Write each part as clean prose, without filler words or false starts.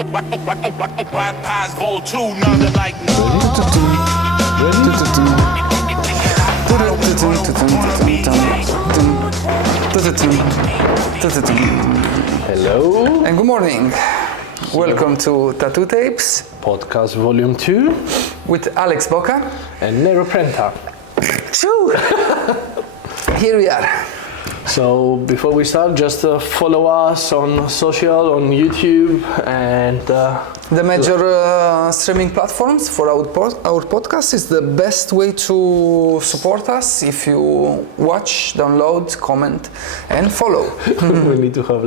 Eyes bold too, nothing like Hello, And good morning. Welcome to Tattoo Tapes podcast volume 2 with Alex Boca. and Nero Prenta. Shoo! Here we are. So before we start, just follow us on social, on YouTube, and The major streaming platforms for our podcast is the best way to support us. If you watch, download, comment, and follow. we need to have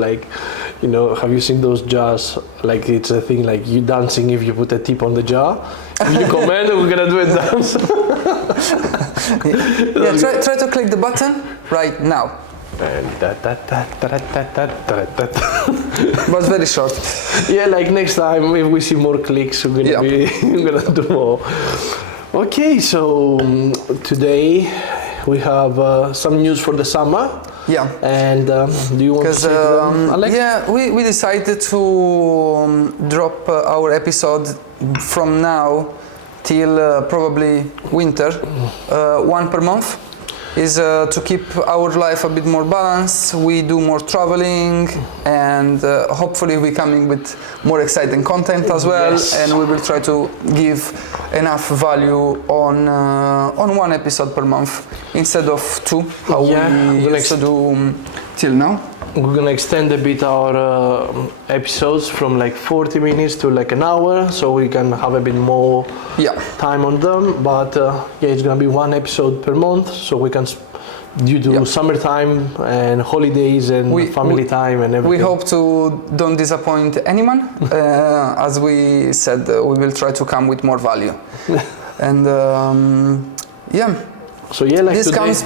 have you seen those jars? Like it's a thing like you dancing if you put a tip on the jar. If you comment, we're gonna do a dance. Yeah, try to click the button right now. And But very short. yeah, like next time if we see more clicks, we're gonna we're gonna do more. Okay, so today we have some news for the summer. Yeah. And do you want to say them, Alex? Yeah, we decided to drop our episode from now till probably winter, one per month. Is to keep our life a bit more balanced. We do more traveling, and hopefully we're coming with more exciting content as well. Yes. And we will try to give enough value on one episode per month instead of two, how we used to do till now. We're gonna extend a bit our episodes from like 40 minutes to like an hour, so we can have a bit more time on them. But it's gonna be one episode per month, so we can due to summertime and holidays and family time and everything. We hope to don't disappoint anyone. As we said, we will try to come with more value. And So like this today, comes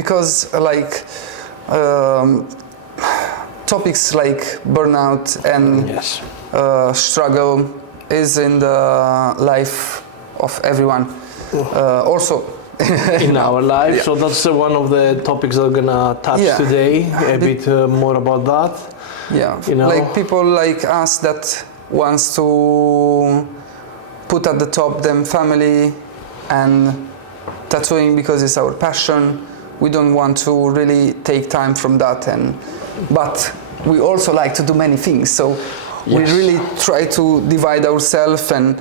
because topics like burnout and struggle is in the life of everyone. Also in our life, so that's one of the topics that we're gonna touch today, a bit more about that. Yeah, you know, like people like us that wants to put at the top them family and tattooing because it's our passion. We don't want to really take time from that, but we also like to do many things. So we really try to divide ourselves, and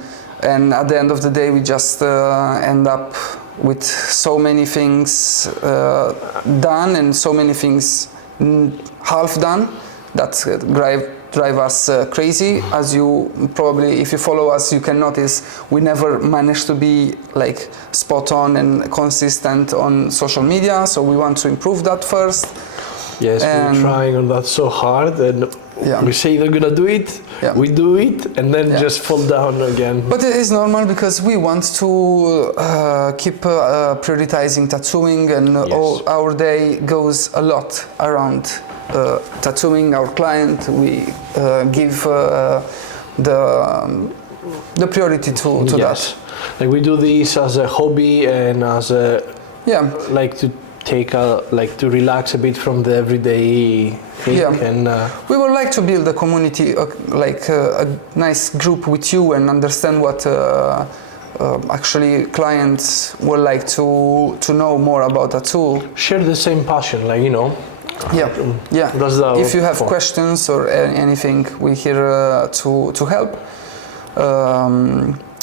at the end of the day, we just end up with so many things done and so many things half done that drive us crazy. As you probably, if you follow us, you can notice we never managed to be like spot on and consistent on social media, so we want to improve that first. Yes, we're trying on that so hard, and we say they're gonna do it, we do it, and then just fall down again. But it is normal because we want to keep prioritizing tattooing, and all our day goes a lot around tattooing our client. We give the priority to that. Like we do this as a hobby and as a like to take to relax a bit from the everyday thing. And we would like to build a community, like a nice group with you, and understand what actually clients would like to know more about tattoo. Share the same passion, That's if you have questions or anything, we're here to help.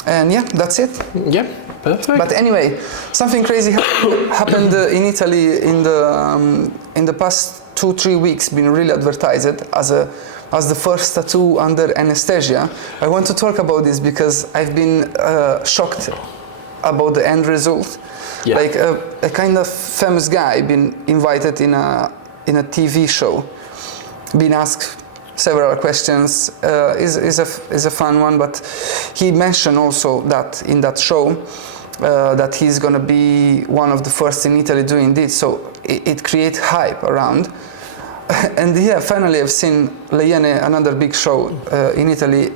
And that's it. Yeah, perfect. But anyway, something crazy happened in Italy in the past 2-3 weeks. Been really advertised as the first tattoo under anesthesia. I want to talk about this because I've been shocked about the end result. Like a kind of famous guy been invited in a TV show, been asked several questions. Is a fun one, but he mentioned also that in that show that he's gonna be one of the first in Italy doing this. So it creates hype around. And finally I've seen Leiene, another big show in Italy,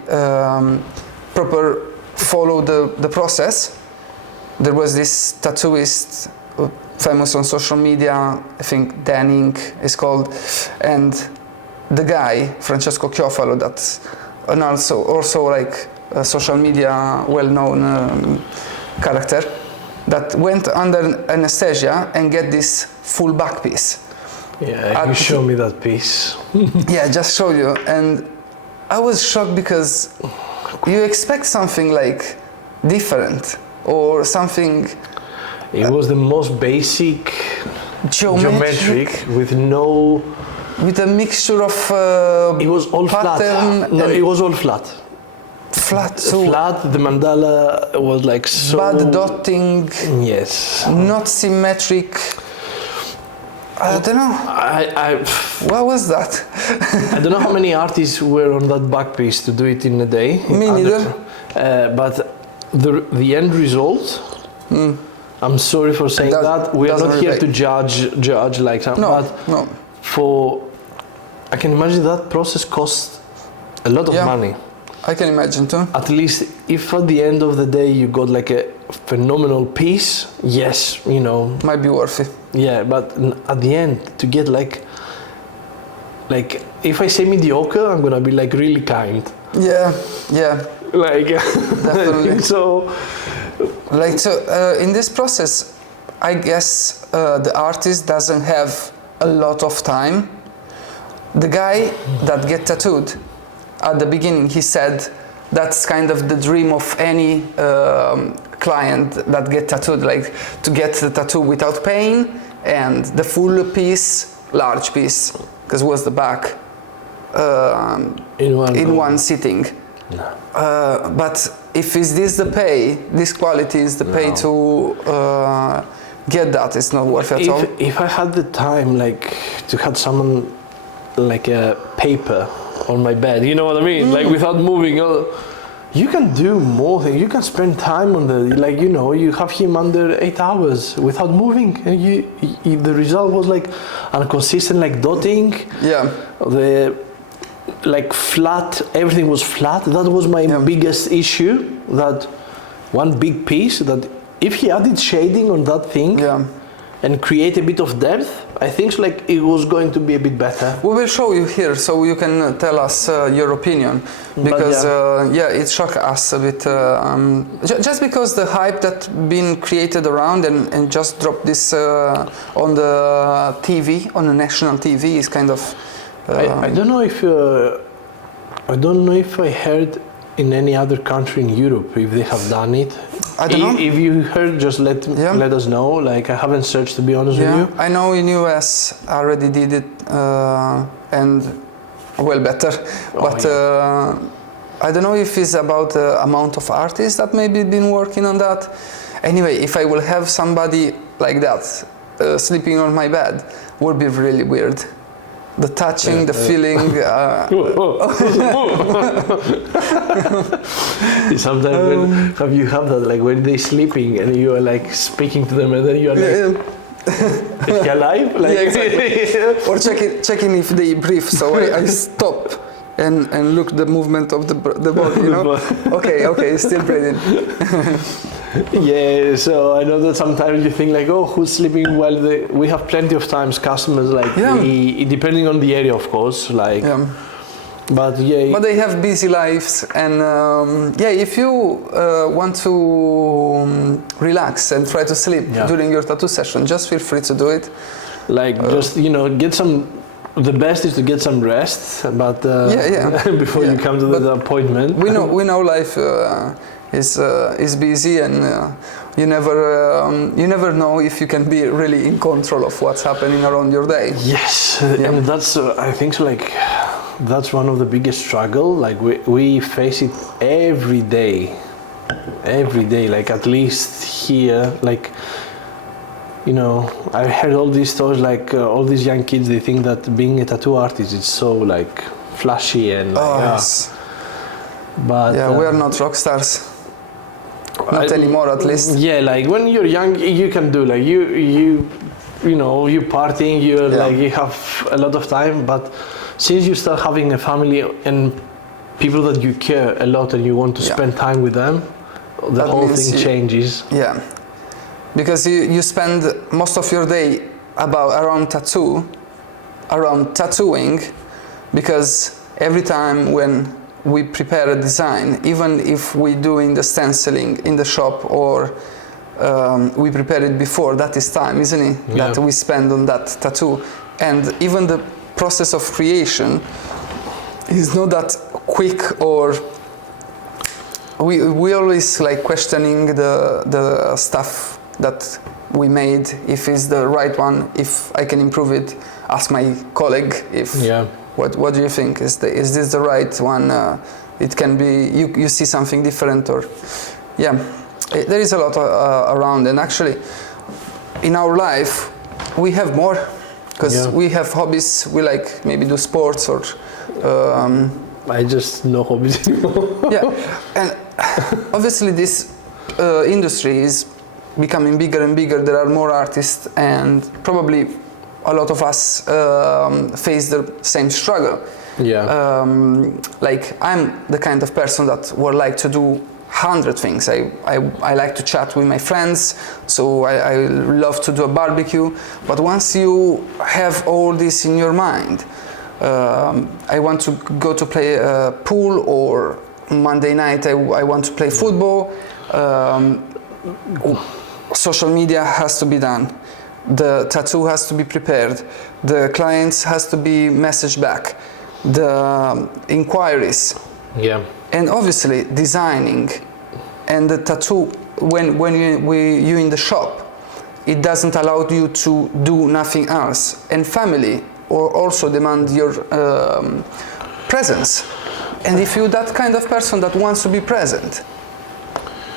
proper follow the process. There was this tattooist famous on social media, I think Danning is called, and the guy, Francesco Chiofalo, that and also like a social media well-known character that went under anesthesia and get this full back piece. Yeah, you show me that piece. Yeah, I just showed you, and I was shocked because you expect something like different or something. It was the most basic geometric with no. With a mixture of. It was all pattern flat. No, it was all flat. Flat. So flat. The mandala was like so. bad dotting. Yes. Not symmetric. I don't know. What was that? I don't know how many artists were on that back piece to do it in a day. Me neither. But the end result. I'm sorry for saying that. We are not here to judge like something. No. I can imagine that process costs a lot of money. I can imagine too. At least if at the end of the day you got like a phenomenal piece, yes, might be worth it. Yeah, but at the end to get like if I say mediocre, I'm gonna be like really kind. Yeah. Like Definitely. so in this process, I guess the artist doesn't have a lot of time. The guy that get tattooed at the beginning, he said that's kind of the dream of any client that get tattooed, like to get the tattoo without pain and the full piece, large piece, because it was the back in one sitting. No. But if is this the pay, this quality is the pay to get that, it's not worth it at all. If I had the time, like to have someone like a paper on my bed, you know what I mean? Like without moving, you can do more things. You can spend time on you have him under 8 hours without moving, and the result was like inconsistent, like dotting. Yeah. The like flat, everything was flat. That was my biggest issue. That one big piece that if he added shading on that thing and create a bit of depth, I think like it was going to be a bit better. We will show you here so you can tell us your opinion, because it shocked us a bit, just because the hype that been created around and just dropped this on the TV, on the national TV is kind of I don't know if I heard in any other country in Europe if they have done it. I don't know. If you heard, just let us know. Like I haven't searched, to be honest with you. I know in US already did it and well better, but I don't know if it's about the amount of artists that maybe been working on that. Anyway, if I will have somebody like that sleeping on my bed, would be really weird. The touching, the feeling. Sometimes when you have that, like when they're sleeping and you are like speaking to them, and then you are like, is he alive? Like, exactly. Or checking if they breathe. So I stop and look the movement of the body. Okay, still breathing. Yeah, so I know that sometimes you think like, oh, who's sleeping well? We have plenty of times customers like, depending on the area, of course, like. Yeah. But they have busy lives, and if you want to relax and try to sleep during your tattoo session, just feel free to do it. Like just get some. The best is to get some rest, but before you come to the appointment. We know life is busy, and you never know if you can be really in control of what's happening around your day. Yes, and that's I think so. Like that's one of the biggest struggle. Like we face it every day. Like at least here, like. I heard all these stories, like all these young kids, they think that being a tattoo artist is so like flashy and yes. But we are not rock stars. Not anymore, at least. Yeah, like when you're young, you can do like you partying, you have a lot of time. But since you start having a family and people that you care a lot and you want to spend time with them, the whole thing changes. Yeah. Because you spend most of your day around tattooing, because every time when we prepare a design, even if we doing the stenciling in the shop or we prepare it before, that is time, isn't it? Yeah. That we spend on that tattoo. And even the process of creation is not that quick, or we always like questioning the stuff that we made, if it's the right one, if I can improve it, ask my colleague if what do you think, is this the right one, it can be you see something different, or there is a lot around. And actually in our life we have more, because we have hobbies, we like maybe do sports, or I just no hobbies anymore. And obviously this industry is becoming bigger and bigger. There are more artists, and probably a lot of us face the same struggle. Like I'm the kind of person that would like to do 100 things. I like to chat with my friends, so I love to do a barbecue. But once you have all this in your mind, I want to go to play pool, or Monday night I want to play football. Social media has to be done. The tattoo has to be prepared. The clients has to be messaged back. The inquiries. And obviously designing and the tattoo, when you in the shop, it doesn't allow you to do nothing else. And family or also demand your presence. And if you're that kind of person that wants to be present,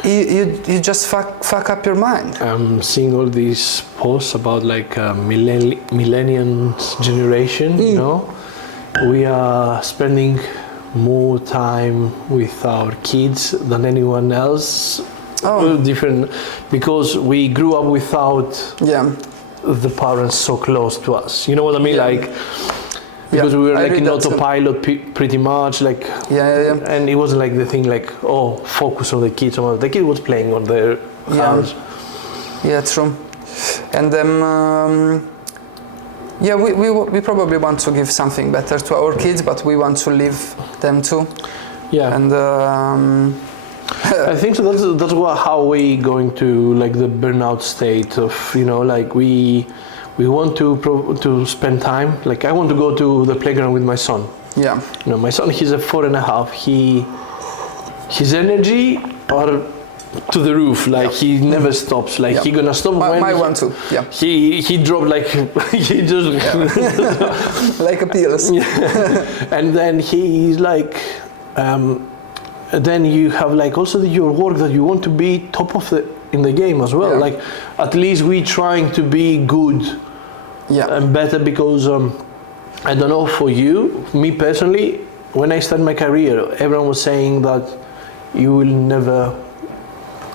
you just fuck up your mind. I'm seeing all these posts about like millennials generation, you know. We are spending more time with our kids than anyone else. Different, because we grew up without the parents so close to us. You know what I mean? Like, because we were like in autopilot pretty much, like, and it wasn't like the thing like, oh, focus on the kids. The kid was playing on their house. True. And then we probably want to give something better to our kids, but we want to live them too. And I think so. That's how we going to like the burnout state of, you know, like we want to spend time. Like I want to go to the playground with my son. You know, my son, he's a 4.5. His energy are to the roof. Like he never stops. Like he gonna stop when my one too. He dropped like he just like a pills. And then he's like. Then you have like also your work that you want to be top of in the game as well. Like at least we trying to be good and better, because I don't know for you, me personally, when I started my career, everyone was saying that you will never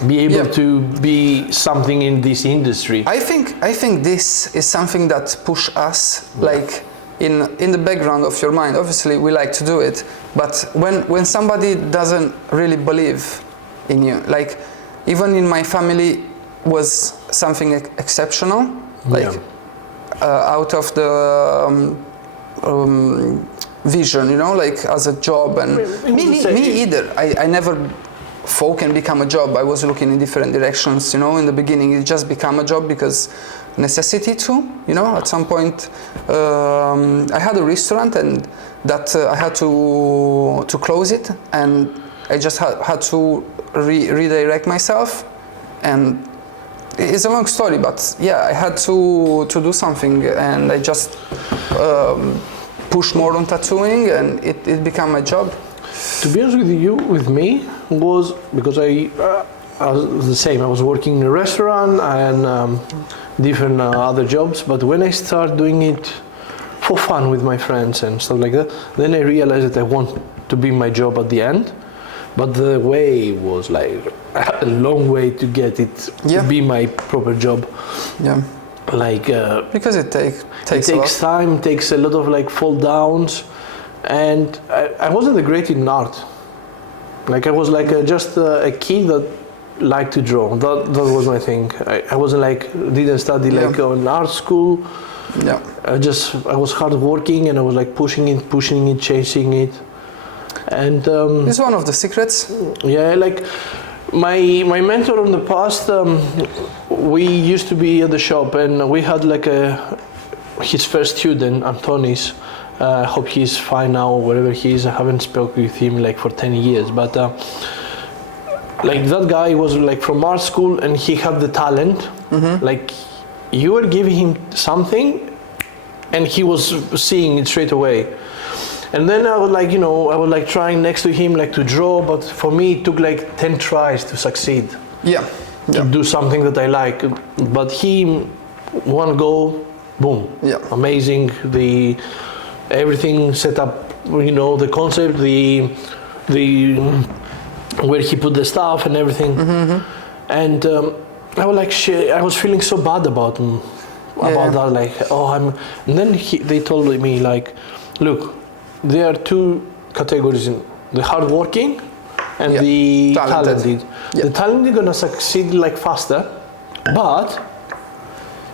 be able to be something in this industry. I think this is something that push us like in the background of your mind. Obviously we like to do it, but when somebody doesn't really believe in you, like even in my family was something exceptional, like out of the vision, you know, like as a job. And me either, I never thought can become a job. I was looking in different directions, you know. In the beginning it just became a job because necessity to, you know. At some point I had a restaurant, and that I had to close it, and I just had to redirect myself. And it's a long story, but I had to do something, and I just pushed more on tattooing, and it became my job. To be honest with me, was because I was the same. I was working in a restaurant and different other jobs, but when I started doing it for fun with my friends and stuff like that, then I realized that I want to be my job at the end. But the way was like a long way to get it to be my proper job. Like because it takes time, takes a lot of like fall downs, and I wasn't great in art. Like I was like just a kid that liked to draw. That was my thing. I wasn't like, didn't study like in art school. I was hard working, and I was like pushing it, chasing it. And it's one of the secrets. yeah, like my mentor in the past, we used to be at the shop, and we had like his first student, Antonis. I hope he's fine now, wherever he is. I haven't spoken with him like for 10 years, but like that guy was like from art school, and he had the talent. Like you were giving him something, and he was seeing it straight away. And then I was like, I was like trying next to him like to draw, but for me it took like 10 tries to succeed. To do something that I like. But he, one go, boom, amazing. Everything set up, the concept, the where he put the stuff and everything. And I was like, shit, I was feeling so bad about him, that, like, and then they told me like, look, there are two categories: the hardworking and the talented. The talented gonna succeed like faster, but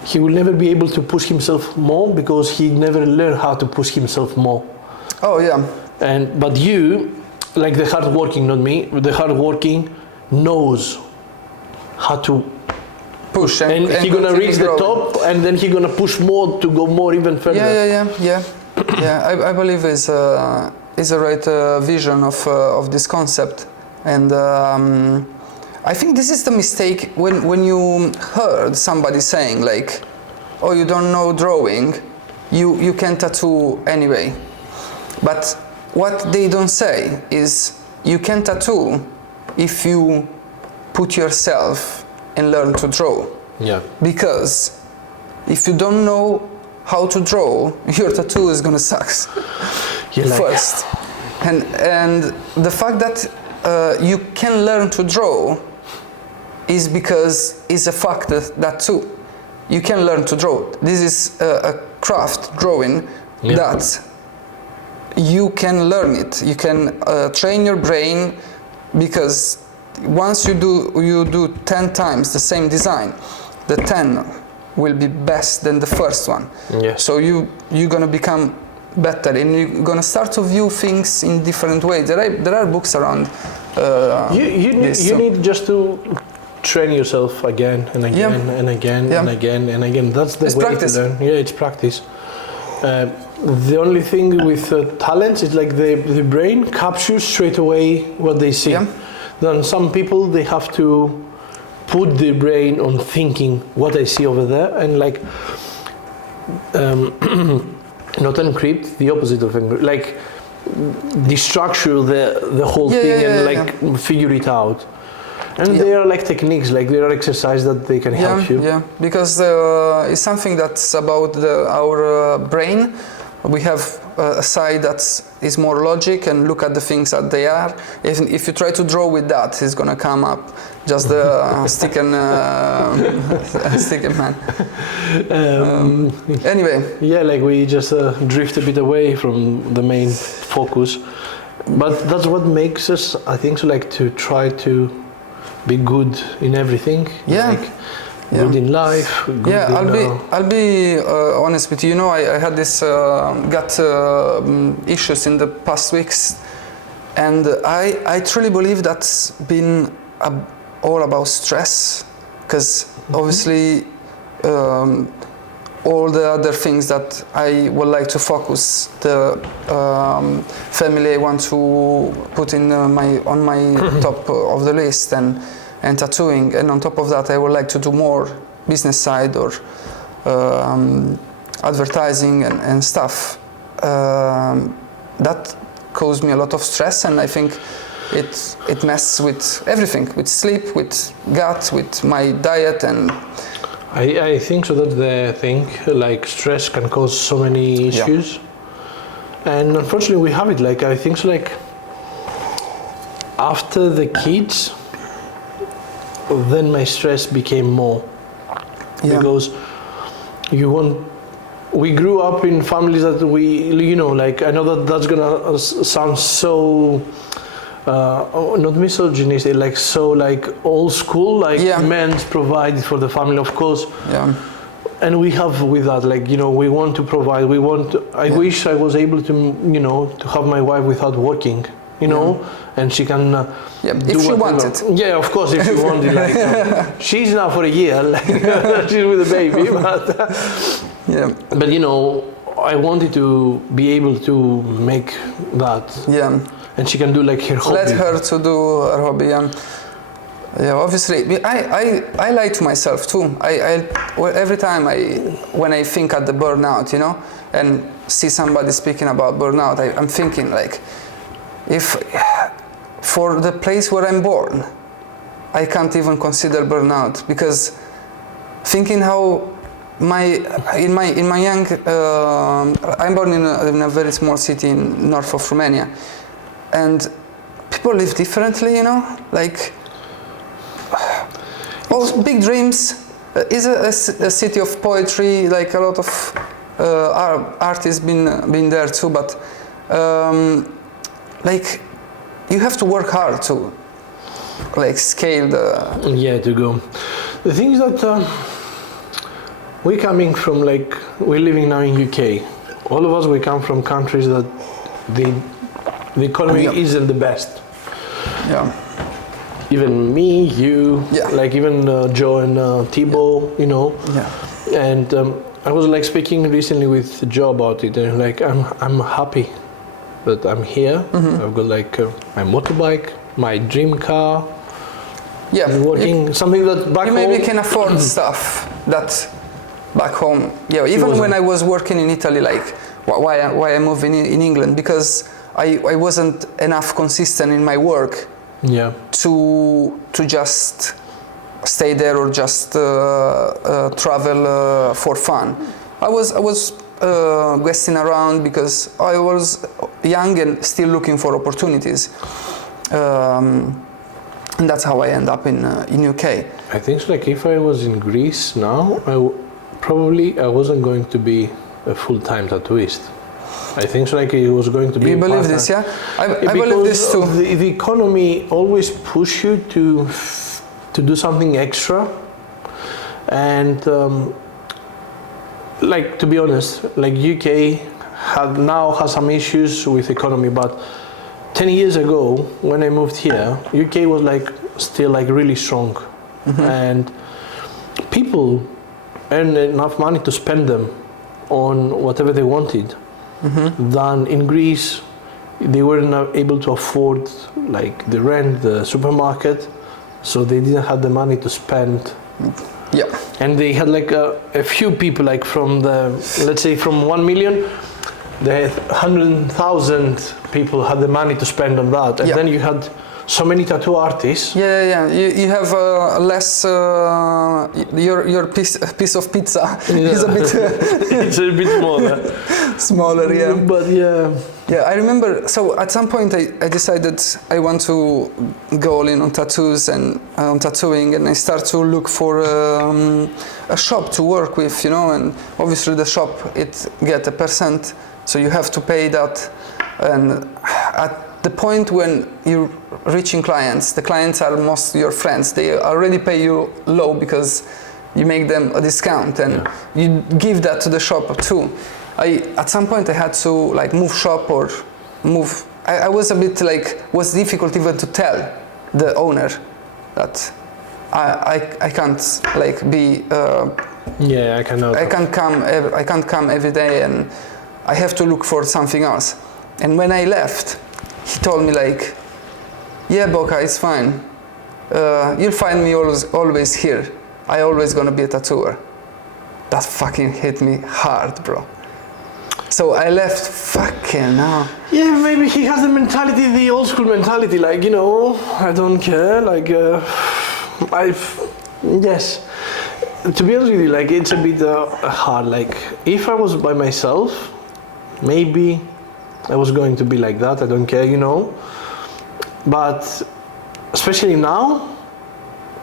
he will never be able to push himself more because he never learned how to push himself more. But you, like the hardworking, not me, the hardworking knows how to push, and he gonna reach the top, and then he gonna push more to go more even further. I believe is a right vision of this concept, and I think this is the mistake when you heard somebody saying like, oh, you don't know drawing, you can tattoo anyway. But what they don't say is you can tattoo if you put yourself and learn to draw. Because if you don't know how to draw, your tattoo is gonna suck first. And the fact that you can learn to draw is because it's a fact that too. You can learn to draw. This is a craft, drawing, that you can learn it. You can train your brain, because once you do 10 times the same design, the 10 will be best than the first one. So you're gonna become better, and you're gonna start to view things in different ways. There are books around. You need just to train yourself again and again and again and again and again. That's the way to learn. It's practice. The only thing with talents is like the brain captures straight away what they see. Then some people, they have to put the brain on thinking what I see over there, and like not encrypt, the opposite of encrypt, like destructure the whole thing and figure it out. And there are like techniques, like there are exercises that they can help you. Because it's something that's about our brain. We have a side that is more logic and look at the things that they are. If you try to draw with that, it's gonna come up just the stick and man. Anyway. Like we just drift a bit away from the main focus, but that's what makes us, I think, so like to try to be good in everything. Good in life. I'll be honest with you. I had this gut issues in the past weeks, and I truly believe that's been all about stress, because obviously all the other things that I would like to focus, the family I want to put in on my top of the list, and tattooing, and on top of that I would like to do more business side or advertising and stuff. That caused me a lot of stress, and I think it messes with everything, with sleep, with gut, with my diet, and I think so. That's the thing, like stress can cause so many issues, and unfortunately we have it. Like I think so, like after the kids, then my stress became more, because we grew up in families that like, I know that's gonna sound so not misogynistic, like so like old school, like men's provided for the family, of course, and we have with that, like, we want to provide, I wish I was able to to have my wife without working, you know, and she can Yeah, do if she whatever. wanted. Yeah, of course, if she wanted. Like, she's now for a year, like, she's with a baby, Yeah. but you know, I wanted to be able to make that, Yeah. and she can do like her hobby. Let her to do her hobby. Yeah, obviously, I lie to myself too. Well, every time when I think at the burnout, you know, and see somebody speaking about burnout, I'm thinking like, if for the place where I'm born, I can't even consider burnout, because thinking how in my young, I'm born in a very small city in north of Romania, and people live differently, you know, like. Oh, big dreams. Is a city of poetry, like a lot of artists been there too, but like you have to work hard to like scale the. Yeah, to go. The thing is that we're coming from like, we're living now in UK. All of us, we come from countries that the economy isn't the best. Yeah. Even me, you, Yeah. like even Joe and Thibaut, you know. Yeah. And I was like speaking recently with Joe about it, and like I'm happy that I'm here. I've got like my motorbike, my dream car. Yeah. Working something that back You home. maybe can afford stuff that back home. Yeah. Even when I was working in Italy, like why I moved in England, because I wasn't enough consistent in my work. Yeah. To just stay there or just travel for fun. I was guessing around because I was young and still looking for opportunities, and that's how I end up in UK. I think like if I was in Greece now, probably I wasn't going to be a full-time tattooist. I think like it was going to be. You believe this, yeah? I believe this too. The economy always push you to do something extra, and like to be honest, like UK now has some issues with economy, but 10 years ago when I moved here, UK was like still like really strong, and people earned enough money to spend them on whatever they wanted. Than in Greece, they weren't able to afford like the rent, the supermarket, so they didn't have the money to spend. Yeah. And they had like a few people, like from the, let's say from 1 million, they had 100,000 people had the money to spend on that, and then you had so many tattoo artists. Yeah. You have less. Your piece of pizza is a bit. It's a bit smaller. Smaller, yeah. But yeah. Yeah, I remember. So at some point, I decided I want to go all in on tattoos and on tattooing, and I start to look for a shop to work with, you know. And obviously, the shop it get a percent, so you have to pay that. And at the point when you're reaching clients, the clients are most your friends. They already pay you low because you make them a discount, and you give that to the shop too. At some point I had to like move shop or move. I was a bit like, was difficult even to tell the owner that I can't like be. Yeah, I cannot. I can't come every day, and I have to look for something else. And when I left, he told me like, yeah, Boca, it's fine. You'll find me always here. I always gonna be a tattooer. That fucking hit me hard, bro. So I left. Fucking hell. Yeah, maybe he has the mentality, the old school mentality, like, you know, I don't care, like, yes. To be honest with you, like, it's a bit hard. Like, if I was by myself, maybe I was going to be like that, I don't care, you know. But especially now,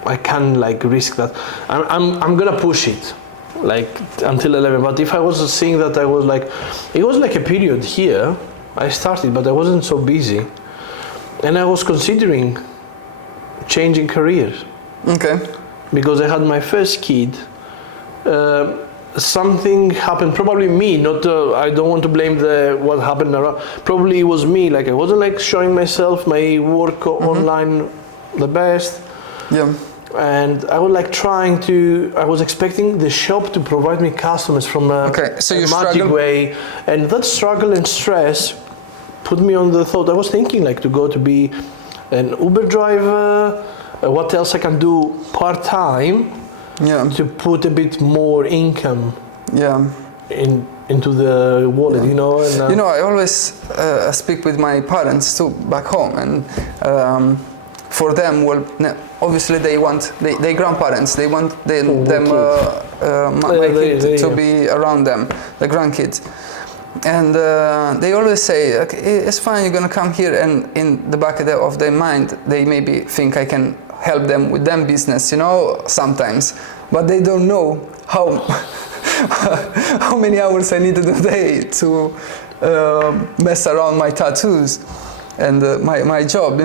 I can't like risk that. I'm gonna push it like until 11. But if I was seeing that, I was like, it was like a period here. I started, but I wasn't so busy, and I was considering changing careers. Okay. Because I had my first kid. something happened. Probably me. Not. I don't want to blame what happened around. Probably it was me. Like I wasn't like showing myself my work online the best. Yeah. And I was like trying to. I was expecting the shop to provide me customers from a magic way, and that struggle and stress put me on the thought. I was thinking like to go to be an Uber driver. What else I can do part time? Yeah. To put a bit more income. Yeah. Into the wallet, you know. And, I always speak with my parents too back home, and for them, well, obviously they grandparents, they want my kids to be around them, the grandkids. And they always say, okay, it's fine, you're gonna come here, and in the back of their mind, they maybe think I can help them with them business, sometimes, but they don't know how how many hours I needed a day to mess around my tattoos and my job,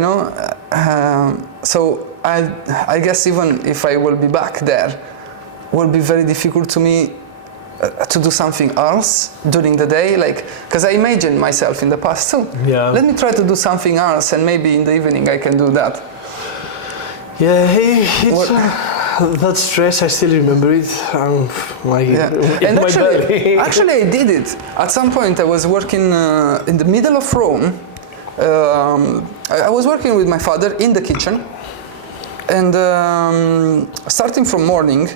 so I guess even if I will be back there, it will be very difficult to me to do something else during the day, like, because I imagine myself in the past too. Yeah. Let me try to do something else, and maybe in the evening I can do that. Yeah, it's that stress. I still remember it. And actually, I did it. At some point, I was working in the middle of Rome. I was working with my father in the kitchen, and starting from morning.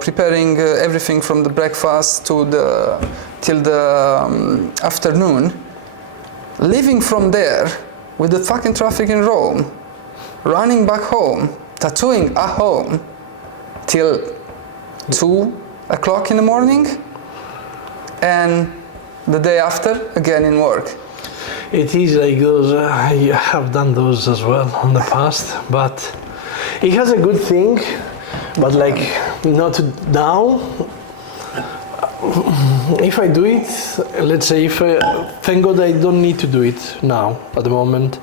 Preparing everything from the breakfast till the afternoon, leaving from there with the fucking traffic in Rome, running back home, tattooing at home till 2 o'clock in the morning, and the day after again in work. It is like those. I have done those as well in the past, but it has a good thing. But like not now. If I do it, let's say thank God I don't need to do it now at the moment.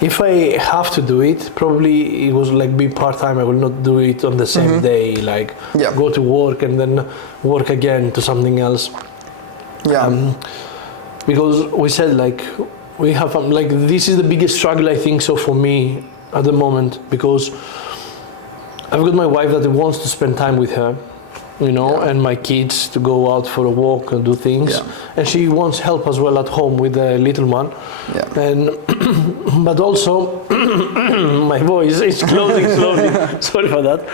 If I have to do it, probably it was like be part-time. I will not do it on the same day, like go to work and then work again to something else. Yeah. Because we said like we have like this is the biggest struggle I think so for me at the moment, because I've got my wife that wants to spend time with her, and my kids to go out for a walk and do things, and she wants help as well at home with the little one, and but also my voice is closing slowly. Sorry for that.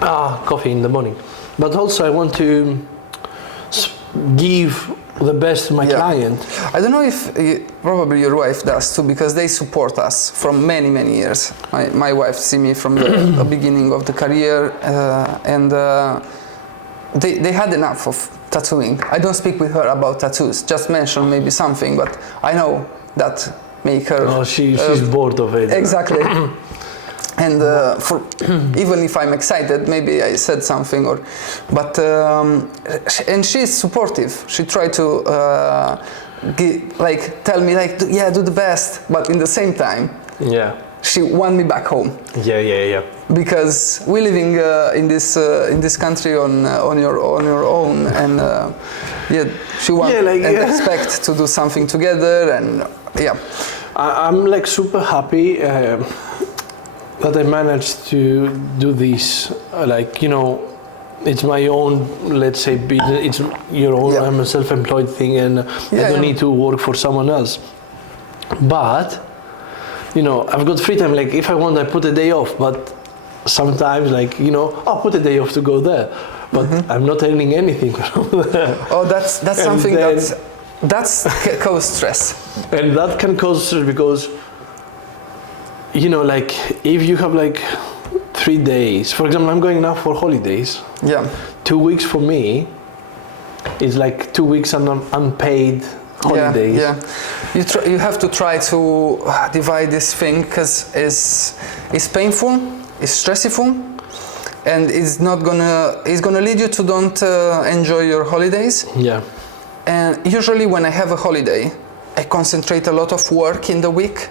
Coffee in the morning. But also I want to give the best to my client. I don't know if probably your wife does too, because they support us from many years. My wife see me from the beginning of the career, and they had enough of tattooing. I don't speak with her about tattoos, just mention maybe something, but I know that make her she's bored of it. Exactly. And for even if I'm excited, maybe I said something, and she's supportive. She tried to tell me do the best, but in the same time, she want me back home. Yeah. Because we're living in this country on your own, and she want and expect to do something together, and I'm like super happy. That I managed to do this, it's my own, let's say, business. It's your own. I'm a self-employed thing, and I don't need to work for someone else. But, I've got free time. Like if I want, I put a day off. But sometimes, I'll put a day off to go there. But I'm not earning anything from there. Oh, that's something that's cause stress. And that can cause stress because. If you have 3 days, for example, I'm going now for holidays. 2 weeks for me is 2 weeks unpaid holidays. You have to try to divide this thing, because it's painful, it's stressful, and it's gonna lead you to don't enjoy your holidays. And usually when I have a holiday, I concentrate a lot of work in the week,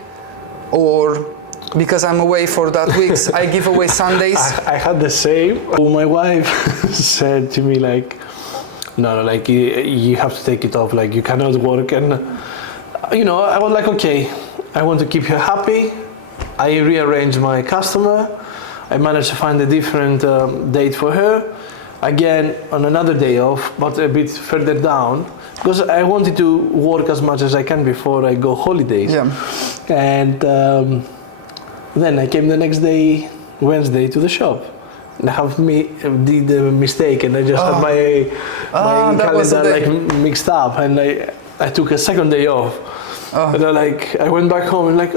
or because I'm away for that weeks, I give away Sundays. I had the same. My wife said to me like, no, like you have to take it off, like you cannot work. And I was like, okay, I want to keep you happy. I rearranged my customer. I managed to find a different date for her. Again, on another day off, but a bit further down, because I wanted to work as much as I can before I go holidays. Yeah. And then I came the next day, Wednesday, to the shop. And I did a mistake, and I just had my calendar like mixed up, and I took a second day off. And I went back home and like,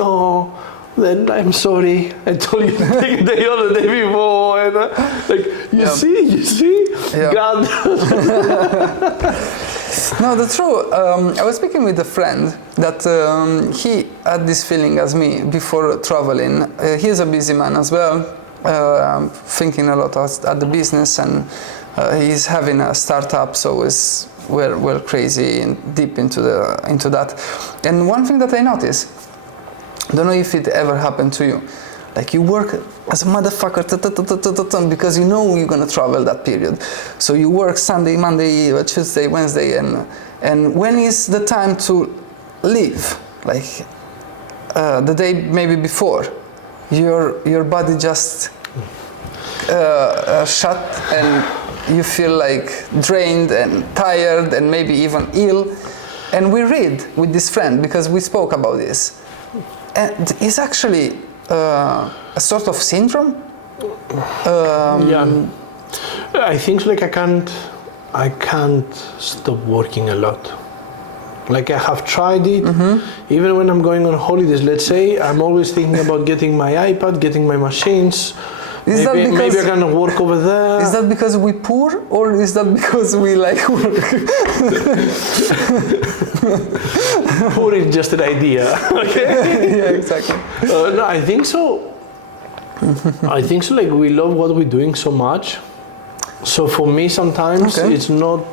then I'm sorry, I told you to take a day off the day before, and you see, yeah. God. No, the truth. I was speaking with a friend that he had this feeling as me before traveling. He's a busy man as well, thinking a lot at the business, and he's having a startup, so we're crazy and deep into that. And one thing that I noticed, don't know if it ever happened to you, like you work as a motherfucker because you know you're gonna travel that period. So you work Sunday, Monday, Tuesday, Wednesday, and when is the time to leave? Like the day maybe before, your body just shut, and you feel like drained and tired and maybe even ill. And we read with this friend because we spoke about this. And it's actually a sort of syndrome. Yeah, I think like I can't stop working a lot. Like I have tried it. Even when I'm going on holidays, let's say, I'm always thinking about getting my iPad, getting my machines. Maybe I can work over there. Is that because we poor, or is that because we like work? Poor is just an idea. Okay. Yeah, exactly. No, I think so. I think so. Like we love what we're doing so much. So for me, sometimes it's not.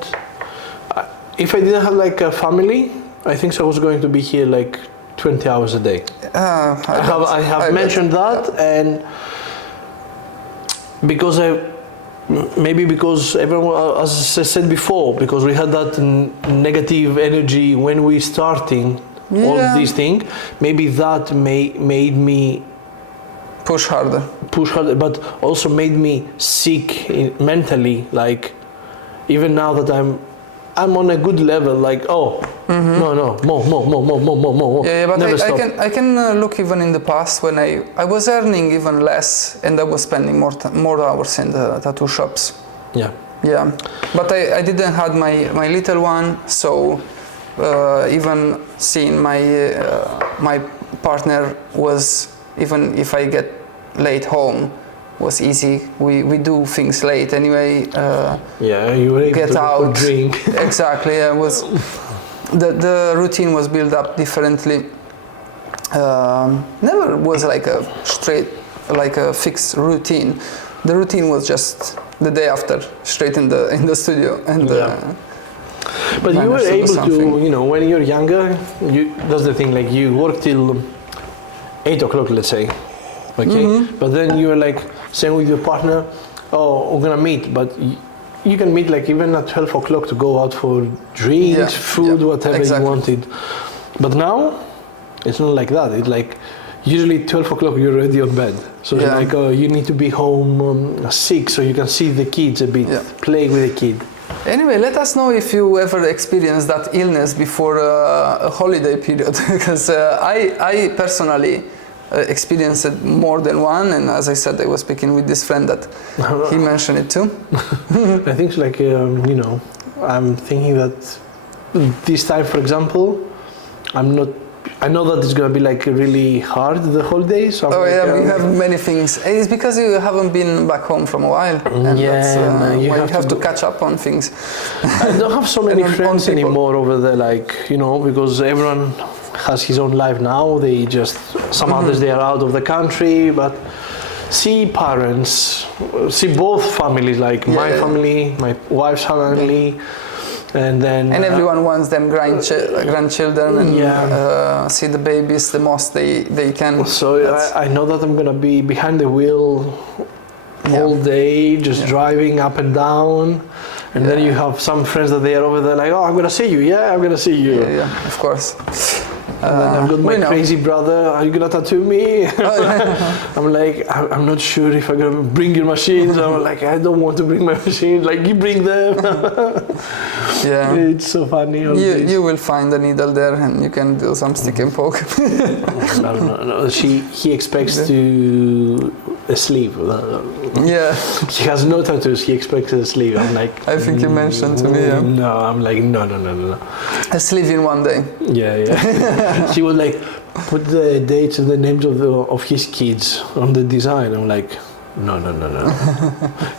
If I didn't have like a family, I think so I was going to be here like 20 hours a day. I have mentioned that, and because everyone, as I said before, because we had that negative energy when we starting all of these things, maybe that made me push harder, but also made me sick mentally. Like even now that I'm on a good level, like no, more. Yeah, but Never stop. I can look even in the past when I was earning even less, and I was spending more hours in the tattoo shops. Yeah. Yeah, but I didn't have my little one, so even seeing my partner was, even if I get late home, was easy. We do things late anyway. You were able get to out, drink. Exactly. It was the routine was built up differently. Never was like a fixed routine. The routine was just the day after, straight in the studio, and. But you were able to, when you're younger, that's the thing. Like you work till 8 o'clock, let's say. Okay, but then you were like saying with your partner, we're gonna meet, but you can meet like even at 12 o'clock to go out for drinks, food, whatever you wanted. But now it's not like that. It's like usually 12 o'clock you're already on bed. So it's like you need to be home 6 so you can see the kids a bit, play with the kid. Anyway, let us know if you ever experienced that illness before a holiday period, because I personally experienced it more than one, and as I said, I was speaking with this friend that he mentioned it too. I think like I'm thinking that this time, for example, I know that it's gonna be like really hard the holidays. So we have many things. It's because you haven't been back home from a while, and that's you have to catch up on things. I don't have so many friends anymore over there, because everyone has his own life now. They just some others they are out of the country, but see parents, see both families, like my family, my wife's family, And then everyone wants them grandchildren and see the babies the most they can. So I know that I'm gonna be behind the wheel all day, just driving up and down. And then you have some friends that they are over there like, oh, I'm gonna see you. Yeah, I'm gonna see you. Yeah, of course. And then I've got my crazy brother, are you gonna tattoo me? I'm like, I'm not sure if I'm gonna bring your machines. I'm like, I don't want to bring my machines. Like, you bring them. Yeah. It's so funny. You will find a needle there and you can do some stick and poke. No. He expects to a sleeve. Yeah. He has no tattoos. He expects a sleeve. I'm like, I think you mentioned to me. Yeah. No, I'm like, no. A sleeve in one day. Yeah. He would like put the dates and the names of his kids on the design. I'm like, no.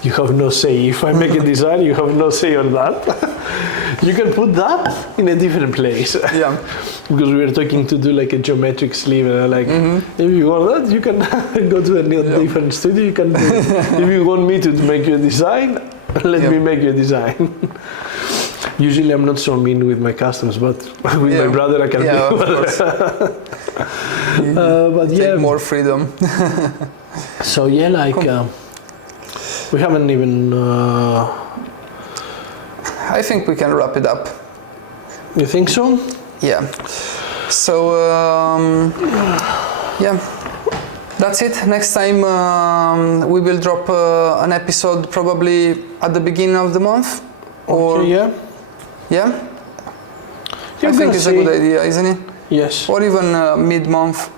You have no say. If I make a design, you have no say on that. You can put that in a different place. Yeah. Because we were talking to do like a geometric sleeve, and I'm like, if you want that, you can go to a different studio. You can do it. If you want me to make your design, let me make your design. Usually I'm not so mean with my customers, but with my brother I can be. Of course. But Take more freedom. So we haven't even. I think we can wrap it up. You think so? Yeah. So that's it. Next time we will drop an episode probably at the beginning of the month. Or yeah. I think it's a good idea, isn't it? Yes. Or even mid-month.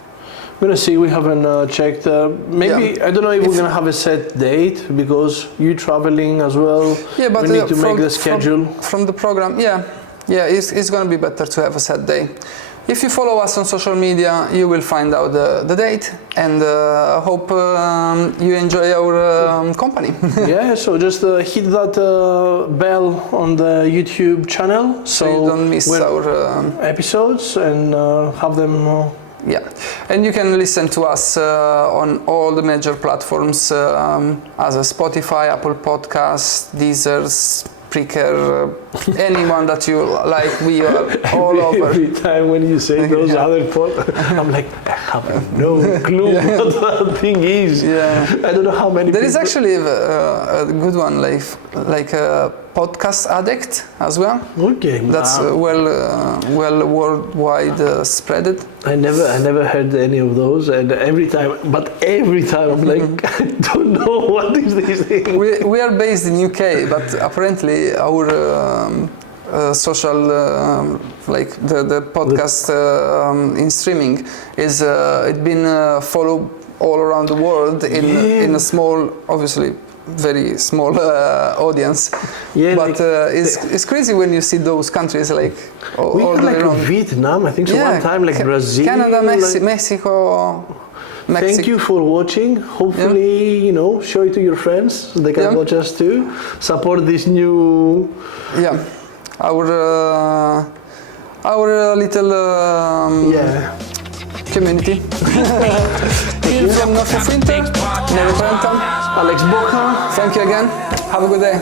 We're gonna see. We haven't checked. Maybe I don't know if we're gonna have a set date because you're traveling as well. Yeah, but we need to make the schedule from the program. Yeah. It's gonna be better to have a set day. If you follow us on social media, you will find out the date, and hope you enjoy our company. Yeah, so just hit that bell on the YouTube channel so you don't miss our episodes and have them. Yeah, and you can listen to us on all the major platforms as a Spotify, Apple Podcasts, Deezer, Spreaker, anyone that you like. We are all over. Every time when you say those other I'm like, I have no clue what that thing is. Yeah, I don't know how many. There is actually a good one, like a Podcast Addict as well. Okay, that's well worldwide spread. I never heard any of those, and every time I'm like, I don't know what is this thing. We are based in UK, but apparently our social like the podcast in streaming is it's been followed all around the world in a small, obviously very small audience. Yeah, but it's crazy when you see those countries like all the way around. Vietnam, I think so. One time like Brazil, Canada, Mexico. Thank you for watching. Hopefully, show it to your friends so they can watch us too. Support this new. Our little community. Here from North of Winter, Never Trenton, Alex Boca. Thank you again. Have a good day.